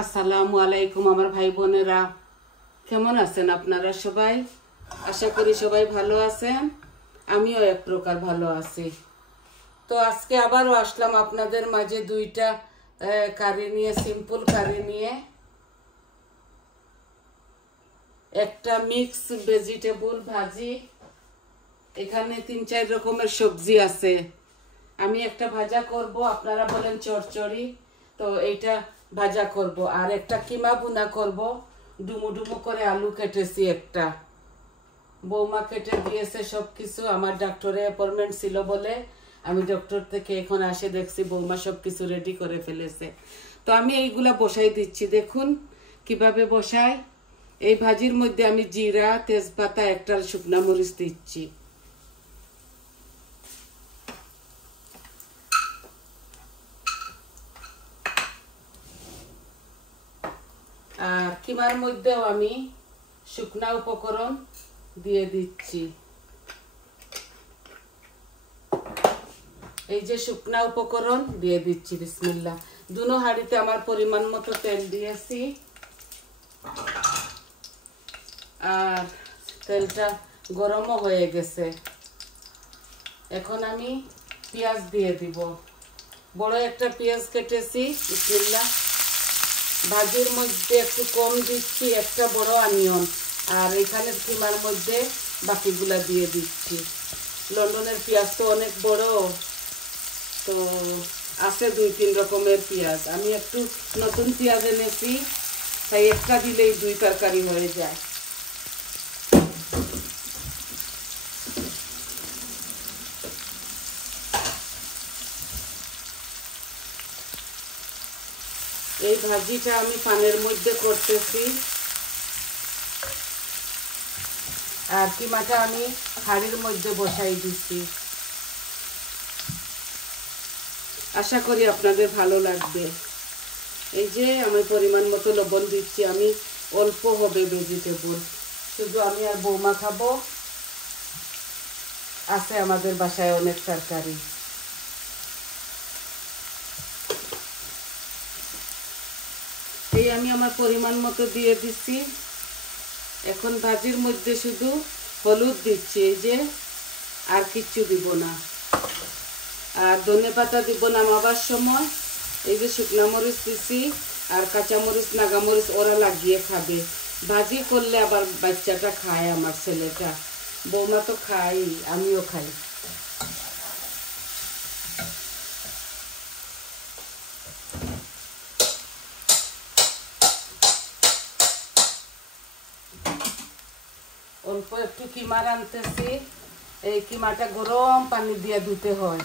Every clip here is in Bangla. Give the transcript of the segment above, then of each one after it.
আসসালামু আলাইকুম আমার ভাই বোনেরা, কেমন আছেন আপনারা সবাই? আশা করি সবাই ভালো আছেন। আমিও এক প্রকার ভালো আছি। তো আজকে আবারও আসলাম আপনাদের মাঝে দুইটা কারি নিয়ে, সিম্পল কারি নিয়ে। একটা মিক্স ভেজিটেবল ভাজি, এখানে 3-4 রকমের সবজি আছে। আমি একটা ভাজা করব, আপনারা বলেন চচ্চড়ি, তো এইটা ভাজা করব। আর একটা কিমা ভুনা করব, ডুমু ডুমু করে আলু কেটেছি একটা। বৌমা কেটে দিয়েছে সব কিছু। আমার ডাক্তারে অ্যাপয়েন্টমেন্ট ছিল বলে আমি ডক্টর থেকে এখন আসে দেখছি বৌমা সব কিছু রেডি করে ফেলেছে। তো আমি এইগুলা বসাই দিচ্ছি, দেখুন কিভাবে বসাই। এই ভাজির মধ্যে আমি জিরা, তেজপাতা, একটা শুকনা মরিচ দিচ্ছি। আর কিমার মধ্যেও আমি শুকনা উপকরণ দিয়ে দিচ্ছি। এই যে শুকনা উপকরণ দিয়ে দিচ্ছি, বিসমিল্লাহ। দুনো হাঁড়িতে আমার পরিমাণ মতো তেল দিয়েছি। আর তেলটা গরমও হয়ে গেছে। এখন আমি পেঁয়াজ দিয়ে দিব। বড় একটা পেঁয়াজ কেটেছি, বিসমিল্লাহ। ভাজির মধ্যে একটু কম দিচ্ছি, একটা বড় অনিয়ন। আর এখানে কিমার মধ্যে বাকিগুলা দিয়ে দিচ্ছি। লন্ডনের পেঁয়াজ তো অনেক বড়, তো আছে 2-3 রকমের পেঁয়াজ। আমি একটু নতুন পেঁয়াজ এনেছি, তাই একটা দিলেই 2 তরকারি হয়ে যায়। এই ভাজিটা আমি পানের মধ্যে করতেছি। আর কিমাটা আমি হাঁড়ির মধ্যে বসাই দিচ্ছি। আশা করি আপনাদের ভালো লাগবে। এই যে আমি পরিমাণ মতো লবণ দিচ্ছি। আমি অল্প হবে ভেজিটেবল, শুধু আমি আর বৌমা খাবো। আছে আমাদের বাসায় অনেক তরকারি। এই আমি আমার পরিমাণ মতো দিয়ে দিচ্ছি। এখন ভাজির মধ্যে শুধু হলুদ দিচ্ছি, এই যে, আর কিচ্ছু দিব না। আর ধনেপাতা দিব নামাবার সময়। এই যে শুকনা মরিচ দিছি আর কাঁচামরিচ, নাগামরিচ ওরা লাগিয়ে খাবে। ভাজি করলে আবার বাচ্চাটা খায়, আমার ছেলেটা। বৌমা তো খাই, আমিও খাই। অল্প একটু কিমা রাঁধতেছি। এই কিমাটা গরম পানি দিয়ে ধুতে হয়।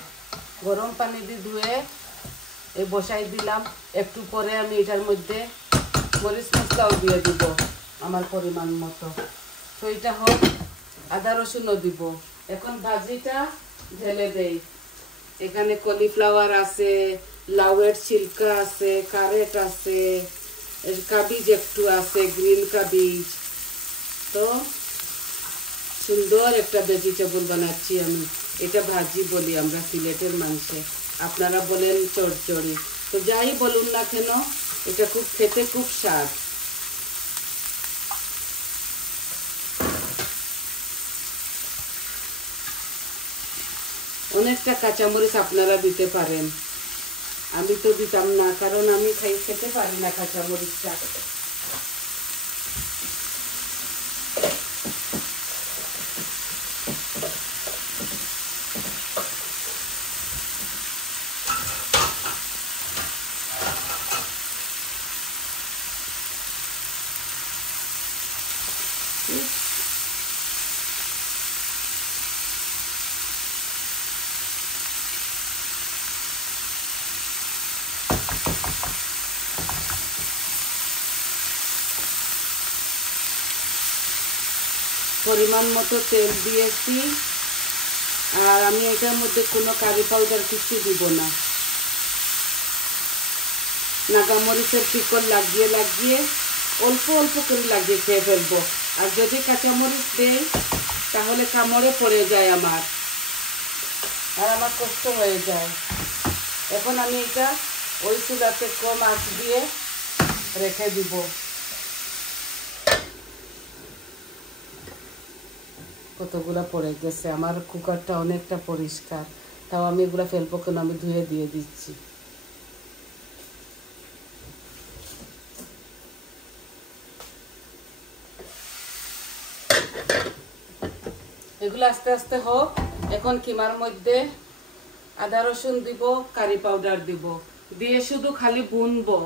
গরম পানি দিয়ে ধুয়ে এই বসাই দিলাম। একটু পরে আমি এটার মধ্যে মরিচ মশলাও দিয়ে দিব আমার পরিমাণ মতো। তো এটা হোক, আদা রসুনও দিব। এখন ভাজিটা ঢেলে দেই। এখানে কলিফ্লাওয়ার আছে, লাউয়ের ছিলকা আছে, ক্যারেট আছে, কাবিজ একটু আছে, গ্রিন কাবিজ। তো সুন্দর একটা ভেজিটেবল বানাচ্ছি আমি। এটা ভাজি বলি আমরা সিলেটের মানুষে, আপনারা বলেন চচ্চড়ি। তো যাই বলুন না কেন, এটা খুব খেতে খুব স্বাদ। অনেকটা কাঁচামরিচ আপনারা দিতে পারেন, আমি তো দিতাম না, কারণ আমি খেতে পারি না কাঁচামরিচটা। পরিমাণ মতো তেল দিয়েছি। আর আমি এটার মধ্যে কোনো কারি পাউডার কিছু দিব না। নাগামরিচের পিকল লাগিয়ে লাগিয়ে অল্প অল্প করে লাগিয়ে খেয়ে ফেলবো। আর যদি কাঁচামরিচ দেই তাহলে কামড়ে পড়ে যায় আমার, আর আমার কষ্ট হয়ে যায়। এখন আমি এটা ওই চুলাতে কম আঁচ দিয়ে রেখে দিব। কতগুলা পড়ে গেছে, আমার কুকারটা অনেকটা পরিষ্কার, তাও আমি এগুলা ফেলবো কেন, আমি ধুয়ে দিয়ে দিচ্ছি। এগুলো আস্তে আস্তে হোক। এখন কিমার মধ্যে আদা রসুন দিব, কারি পাউডার দিব, দিয়ে শুধু খালি বুনবো।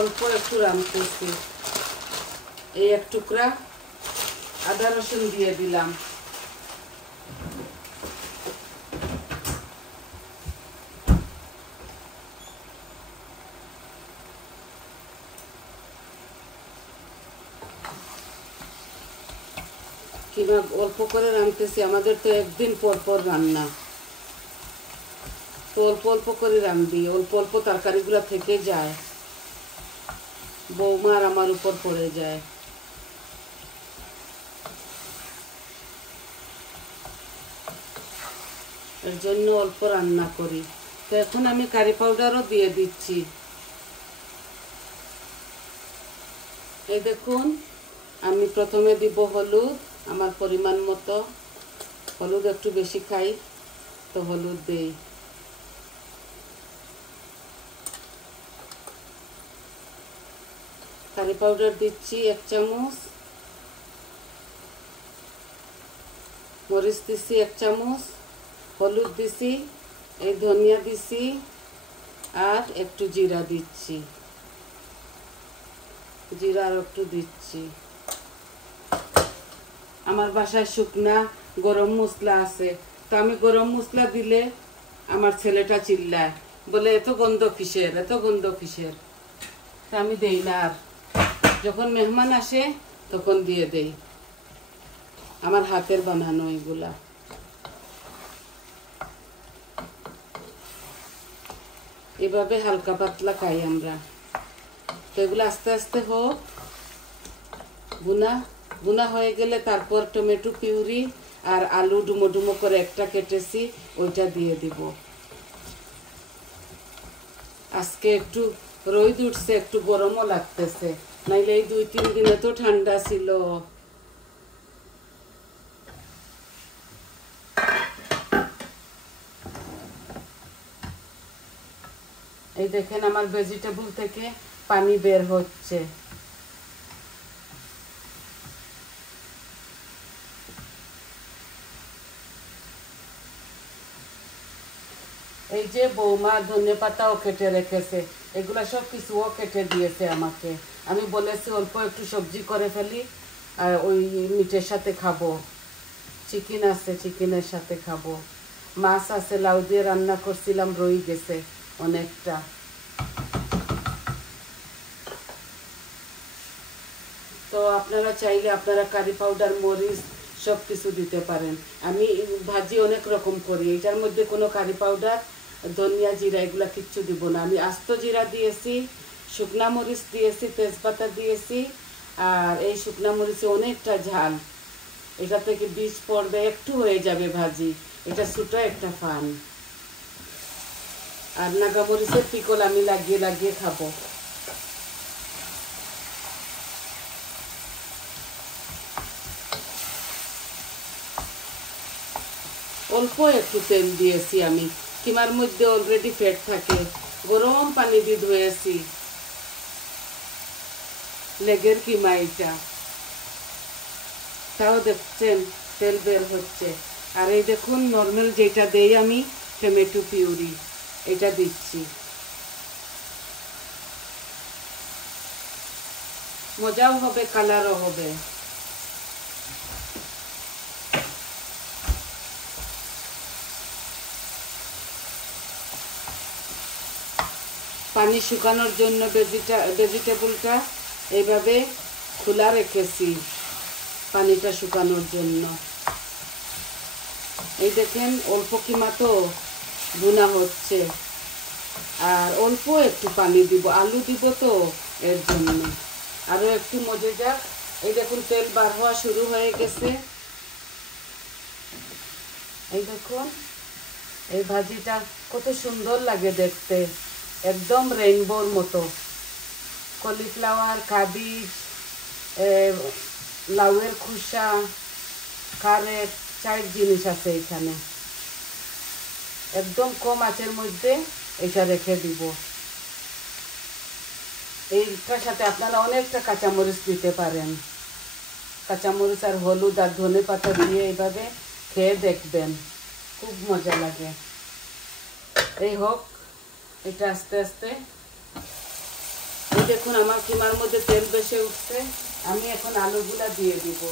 অল্প একটু রাঁধতেছি। এই এক টুকরা আদা রসুন দিয়ে দিলাম। কিংবা অল্প করে রাঁধতেছি, আমাদের তো একদিন পর পর রান্না, তো অল্প অল্প করে রাঁধি, অল্প অল্প তরকারিগুলো থেকে যায়, বৌমার আমার উপর পড়ে যায়। এর জন্য অল্প রান্না করি। তো এখন আমি কারি পাউডারও দিয়ে দিচ্ছি। এই দেখুন, আমি প্রথমে দিব হলুদ, আমার পরিমাণ মতো। হলুদ একটু বেশি খাই, তো হলুদ দেই। কারি পাউডার দিচ্ছি 1 চামচ, মরিচ দিছি 1 চামচ, হলুদ দিছি, এই ধনিয়া দিছি, আর একটু জিরা দিচ্ছি, জিরা আর একটু দিচ্ছি। আমার বাসায় শুকনা গরম মশলা আছে, তো আমি গরম মশলা দিলে আমার ছেলেটা চিল্লায়, বলে এত গন্ধ কিসের, এত গন্ধ কিসের। তা আমি দেই না, আর যখন মেহমান আসে তখন দিয়ে দেই। আমার হাতের বানানো এগুলা। এভাবে হালকা পাতলা খাই আমরা। তো এগুলো আস্তে আস্তে হোক, বুনা হয়ে গেলে তারপর টমেটো পিউরি আর আলু ডুমো ডুমো করে একটা কেটেছি, ওইটা দিয়ে দিব। আজকে একটু রোদ উঠছে, একটু গরমও লাগতেছে, নাইলে এই 2-3 দিনে তো ঠান্ডা ছিল। এই দেখেন, আমার ভেজিটেবল থেকে পানি বের হচ্ছে। এই যে বৌমা ধনে পাতাও কেটে রেখেছে, এগুলা সব কিছু ও কেটে দিয়েছে আমাকে। আমি বলেছি অল্প একটু সবজি করে ফেলি, আর ওই মিটের সাথে খাবো। চিকেন আছে, চিকেনের সাথে খাবো। মাছ আছে, লাউ দিয়ে রান্না করছিলাম, রয়ে গেছে অনেকটা। তো আপনারা চাইলে আপনারা কারি পাউডার, মরিচ সব কিছু দিতে পারেন। আমি ভাজি অনেক রকম করি, এটার মধ্যে কোনো কারি পাউডার, ধনিয়া, জিরা এগুলা কিচ্ছু দিব না। আমি আস্ত জিরা দিয়েছি, শুকনা মরিচ দিয়েছি, তেজপাতা দিয়েছি, আর এই শুকনা মরিচে অনেকটা ঝাল, এটা থেকে বীজ পড়বে, একটু হয়ে যাবে ভাজি। এটা ছোট একটা ফান। আর নাগামরিচের পিকল আমি লাগিয়ে লাগিয়ে খাবো। অল্প একটু তেল দিয়েছি আমি, কিমার মধ্যে অলরেডি ফ্যাট থাকে, গরম পানি দিয়ে ধুয়েছি। লেগের কিমা এটা, তাও দেখছেন তেল বের হচ্ছে। আর এই দেখুন, নর্মাল যেটা দেই আমি, টমেটো পিউরি, এটা দিচ্ছি। মজাও হবে, কালারও হবে। পানি শুকানোর জন্য ভেজিটেবলটা এইভাবে খোলা রেখেছি, পানিটা শুকানোর জন্য। এই দেখেন অল্প কিমা তো ভুনা হচ্ছে, আর অল্প একটু পানি দিব, আলু দিব তো এর জন্য আরও একটু মজে যাক। এই দেখুন তেল বার হওয়া শুরু হয়ে গেছে। এই দেখুন এই ভাজিটা কত সুন্দর লাগে দেখতে, একদম রেইনবোর মতো। কলিফ্লাওয়ার, কাবিজ, লাউয়ের খোসা, কারেট, 4 জিনিস আছে এখানে। একদম কম আঁচের মধ্যে এটা রেখে দিব। এইটার সাথে আপনারা অনেকটা কাঁচামরিচ দিতে পারেন। কাঁচামরিচ আর হলুদ আর ধনে পাতা দিয়ে এইভাবে খেয়ে দেখবেন, খুব মজা লাগে। এই হোক এটা আস্তে আস্তে। এই দেখুন আমার কিমার মধ্যে তেল বেশি উঠছে, আমি এখন আলুগুলা দিয়ে দিব।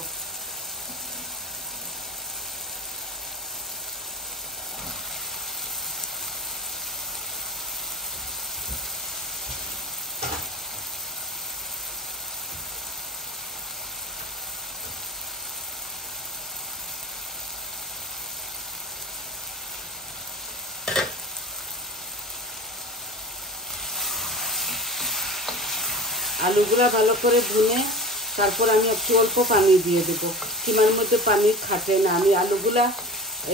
আলুগুলা ভালো করে ভুনে তারপর আমি একটু অল্প পানি দিয়ে দেবো। কিমার মধ্যে পানি খাটে না, আমি আলুগুলা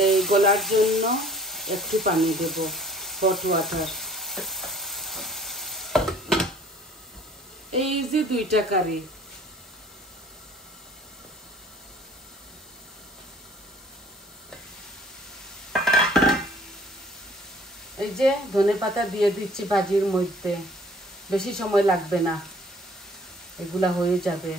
এই গলার জন্য একটু পানি দেব, হট ওয়াটার। এই যে 2টা কারি। এই যে ধনে পাতা দিয়ে দিচ্ছি ভাজির মধ্যে, বেশি সময় লাগবে না, এগুলা হয়ে যাবে।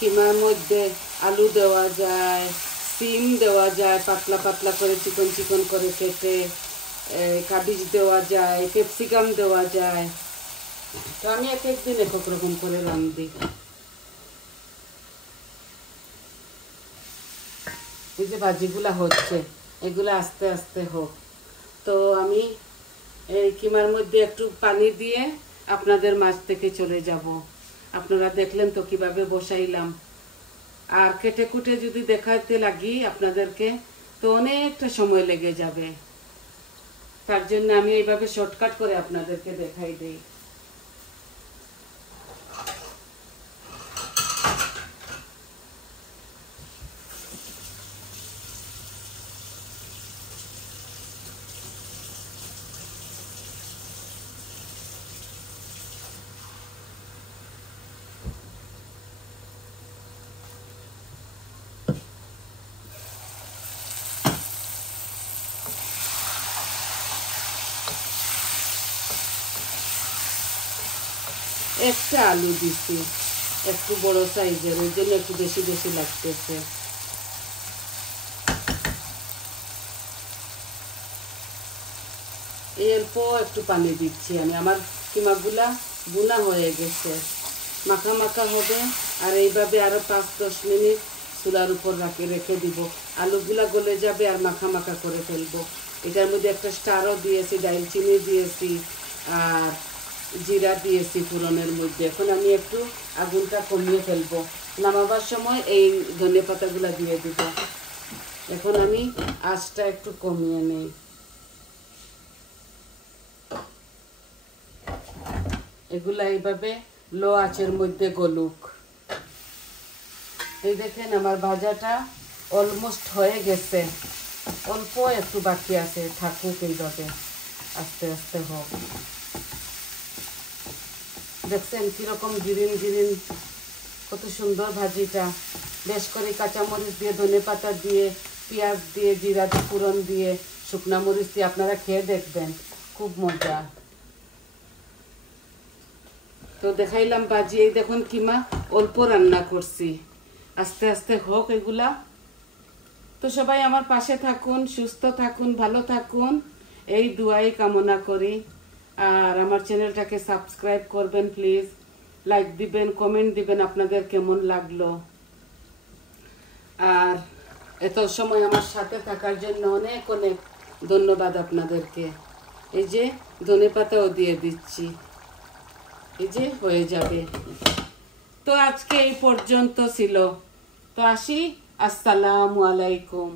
কিমার মধ্যে আলু দেওয়া যায়, সিম দেওয়া যায় পাতলা পাতলা করে, চিকন চিকন করে কেটে, কাবিজ দেওয়া যায়, ক্যাপসিকাম দেওয়া যায়। তো আমি এক একদিন এক এক রকম করে রাঁধি। এই যে ভাজিগুলা হচ্ছে, এগুলো আস্তে আস্তে হোক। তো আমি এই কিমার মধ্যে একটু পানি দিয়ে আপনাদের মাছ থেকে চলে যাব। আপনারা দেখলেন তো কিভাবে বসাইলাম। আর কেটে কুটে যদি দেখাতে লাগি আপনাদেরকে তো অনেকটা সময় লেগে যাবে, তার জন্য আমি এইভাবে শর্টকাট করে আপনাদেরকে দেখাই দেই। একটা আলু দিছি, একটু বড় সাইজের, ওই জন্য একটু বেশি বেশি লাগতেছে। অল্প একটু পানি দিচ্ছি আমি, আমার কিমাগুলা বুনা হয়ে গেছে, মাখা মাখা হবে। আর এইভাবে আরো 5-10 মিনিট চুলার উপর রেখে দিব, আলুগুলা গলে যাবে আর মাখা মাখা করে ফেলবো। এটার মধ্যে একটা স্টারও দিয়েছি, দারচিনি দিয়েছি, আর জিরা দিয়েছি ফোড়নের মধ্যে। এখন আমি একটু আগুনটা কমিয়ে ফেলবো, নামাবার সময় এই ধনে পাতাগুলা দিয়ে দিব। এখন আমি আঁচটা একটু কমিয়ে নেই। এগুলা এইভাবে লো আঁচের মধ্যে গলুক। এই দেখেন আমার ভাজাটা অলমোস্ট হয়ে গেছে, অল্প একটু বাকি আছে, থাকুক এইভাবে, আস্তে আস্তে হোক। দেখছেন কিরকম গ্রিন গ্রিন, কত সুন্দর ভাজিটা। বেশ করে কাঁচামরিচ দিয়ে, ধনেপাতা দিয়ে, পেঁয়াজ দিয়ে, জিরা দিয়ে, ফোড়ন দিয়ে, শুকনা মরিচ দিয়ে আপনারা খেয়ে দেখবেন, খুব মজা। তো দেখাইলাম ভাজি। এই দেখুন কিমা অল্প রান্না করছি, আস্তে আস্তে হোক এগুলা। তো সবাই আমার পাশে থাকুন, সুস্থ থাকুন, ভালো থাকুন, এই দুয়াই কামনা করি। আর আমার চ্যানেলটাকে সাবস্ক্রাইব করবেন প্লিজ, লাইক দিবেন, কমেন্ট দিবেন আপনাদের কেমন লাগলো। আর এত সময় আমার সাথে থাকার জন্য অনেক অনেক ধন্যবাদ আপনাদেরকে। এই যে ধনেপাতাও দিয়ে দিচ্ছি, এই যে হয়ে যাবে। তো আজকে এই পর্যন্ত ছিল। তো আসি, আসসালামু আলাইকুম।